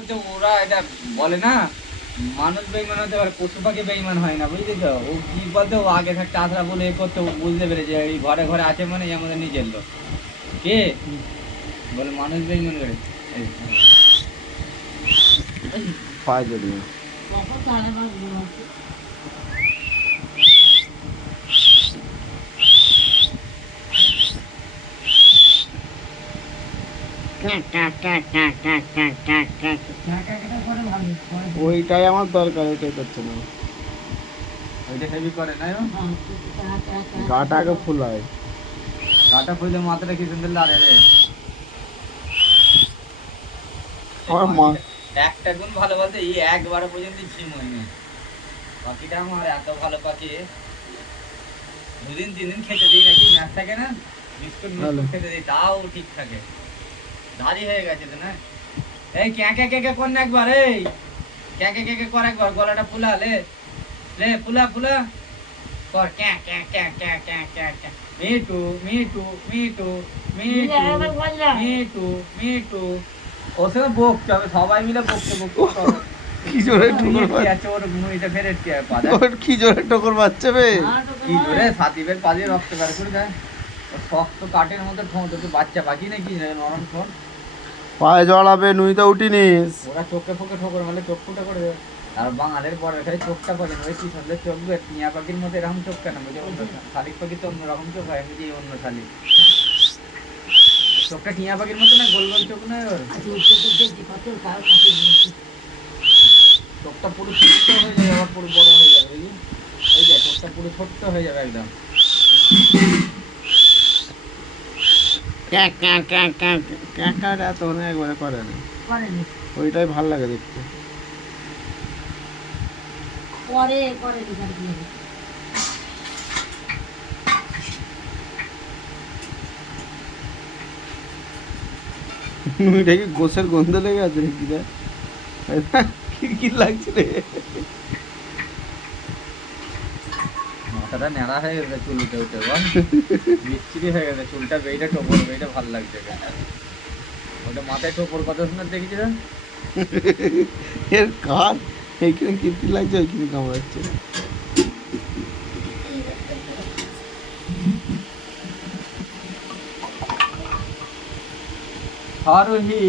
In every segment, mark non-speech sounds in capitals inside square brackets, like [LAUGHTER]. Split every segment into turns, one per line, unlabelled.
করছে ওরা এটা বলে না মানুষ বেইমান হতে পারে পশু পাখি বেইমান হয় না বুঝলি তো ও কি বলতে ও আগে থাকতে আসরা বলে এ করতে ও বুঝতে পেরেছে এই ঘরে ঘরে আছে মানে আমাদের নিজের লোক। কে? বলে মানুষ বেইমান করে।
পায়ে জড়িয়ে। ওইটাই আমার দরকার ওইটাই করছে না
ওইটা হেভি করে না?
গাটা আগে ফুলায়।
কাটা ফুলে মাথাটা কি সুন্দর লাড়ে রে
আমার
একটা গুণ ভালো বলতে এই একবার পর্যন্ত ঝিম হয়নি। পাখিটা আমার এত ভালো পাখি। দুদিন তিন দিন খেতে দিই নাকি ম্যাচ থাকে না? বিস্কুট। খেতে দিই তাও ঠিক থাকে। হয়ে গেছে তো না? এই ক্যাঁ ক্যাঁ ক্যাঁ ক্যাঁ কর না একবার এই। ক্যাঁ ক্যাঁ ক্যাঁ ক্যাঁ কর একবার গলাটা ফুলা লে। লে ফুলা ফুলা। কর ক্যাঁ ক্যাঁ ক্যাঁ ক্যাঁ ক্যাঁ ক্যাঁ ক্যাঁ। মিটু মিটু মিটু মিটু মিটু মিটু ওর সঙ্গে বকতে হবে সবাই মিলে বকতে বকতে
কি জোরে ঠোকর
ওর কি
জোরে ঠোকর বাচ্চা বে?
কি জোরে সাতিবের পালিয়ে রক্ত বের করে দেয়। শক্ত কাঠের মধ্যে ঠোঁট বাচ্চা পাখি নাকি? নরম ঠোঁট
পায়ে জড়াবে নুই তো উঠিনিস
ওরা চোখে ফোকে ঠোকর মারলে চোখ ফুটা করে। আর বাঙালির পরে খালি চোখটা করে ওই কি সুন্দর চোখ টিয়া পাখির মতো এরকম চোখ কেন? বুঝে শালিক পাখি তো অন্যরকম চোখ হয় যে অন্য শালিক চোখটা টিয়া পাখির মতো না, গোল গোল চোখ না? ওর চোখটা পুরো ছোট্ট হয়ে যাবে, আবার পুরো বড় হয়ে যাবে এই যে চোখটা পুরো ছোট্ট হয়ে যাবে একদম।
ক্যাঁ ক্যাঁ ক্যাঁ ক্যাঁ ক্যাঁ ক্যাঁ এত না একবারে করে না। ওইটাই ভালো লাগে দেখতে।
পরে পরে [LAUGHS]
কি গোসের গন্ধ লেগে আছে নাকি রে? [LAUGHS] কি কি লাগছে রে?
মাথাটা ন্যাড়া হয়ে গেছে চুল উঠে উঠে বল। বিচ্ছিরি হয়ে গেছে চুলটা বেইটা টোপর বেইটা ভালো লাগছে ওটা মাথায় টোপর কত সুন্দর দেখেছি রে
এর কান এইখানে কীর্তি লাগছে ওইখানে কামড়াচ্ছে।
আরোহী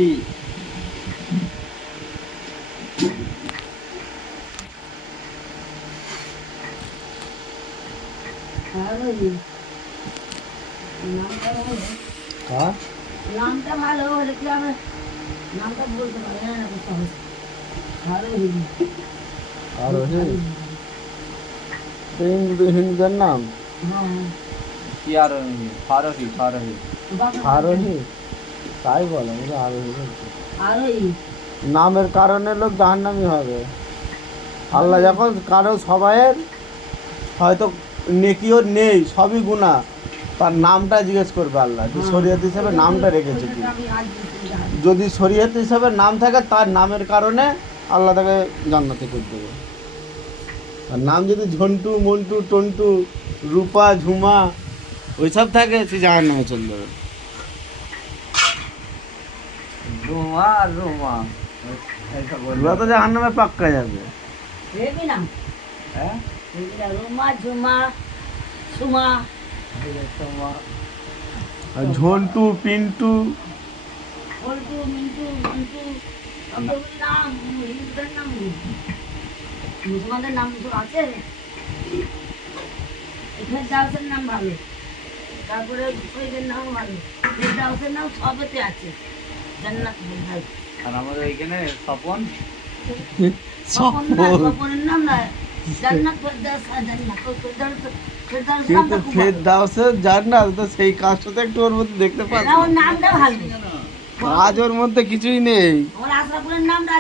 নামটা ভালো হলে কি আমরা নামটা বলতে পারি? না এরকম সহজ। আর ওই
আর হিন্দু হিন্দুদের নাম?
হ্যাঁ।
কি আরোহী ফারোহী ফারোহী
তাই বলে আরোহী নামের কারণে লোক জাহান্নামি হবে। আল্লাহ যখন কারও সবাইয়ের হয়তো নেকিও নেই সবই গুণা। তার নামটা জিজ্ঞেস করবে আল্লাহ যে শরীয়ত হিসেবে নামটা রেখেছে কি। যদি শরীয়ত হিসাবে নাম থাকে তার নামের কারণে আল্লাহ তাকে জান্নাতে করে দেবে। আর নাম যদি ঝন্টু মন্টু টন্টু রূপা ঝুমা ওইসব থাকে সে জাহার নামে চলে যাবে।
রুমা আর রুমা এইসব বলল।
ওরা তো জাহার নামে পাক্কা যাবে।
না
হ্যাঁ?
রুমা ঝুমা সুমা
ঝন্টু পিন্টু।
পল্টু মিন্টু মন্টু কতগুলি নাম হিন্দুদের নাম মুসলমানদের নাম তো আছে এখানে দাউসের নাম ভালো তারপরে নাম ভালো দাউসের নাম সবেতে আছে জান্নাত
আর আমাদের ওইখানে স্বপন
স্বপন স্বপনের নাম না।
কিন্তু ফের। দাওসে যার না তো সেই কাজটা তো একটু ওর মধ্যে দেখতে পাচ্ছি
ওর
কাজ ওর মধ্যে কিছুই নেই
আশরাফুলের নামটা